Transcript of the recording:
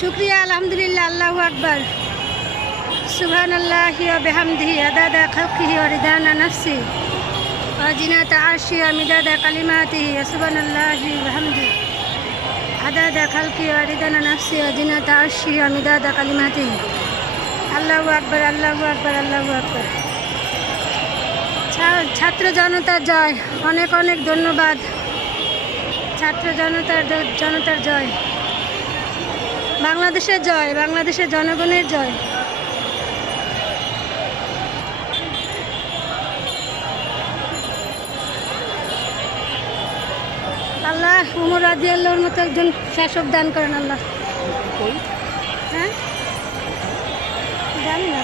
শুক্রিয়া আলহামদুলিল্লাহ, আল্লাহু আকবার, সুবহানাল্লাহি ওয়া বিহামদিহি, আদাদা খালকিহি ওয়া রিদানা নাফসি ওয়া জিনাতা আরশি ওয়া মিদাদা কালিমাতিহি, সুবহানাল্লাহি ওয়া বিহামদিহি, আদাদা খালকিহি ওয়া রিদানা নাফসি ওয়া জিনাতা আরশি ওয়া মিদাদা কালিমাতিহি। আল্লাহু আকবার, আল্লাহু আকবার, আল্লাহু আকবার। ছাত্র জনতার জয়, অনেক অনেক ধন্যবাদ। ছাত্র জনতার জয়, বাংলাদেশের জয়, বাংলাদেশের জনগণের জয়। আল্লাহ উমর রাদিয়াল্লাহুর মতো একজন শাসক দান করেন আল্লাহ। হ্যাঁ, জানি না।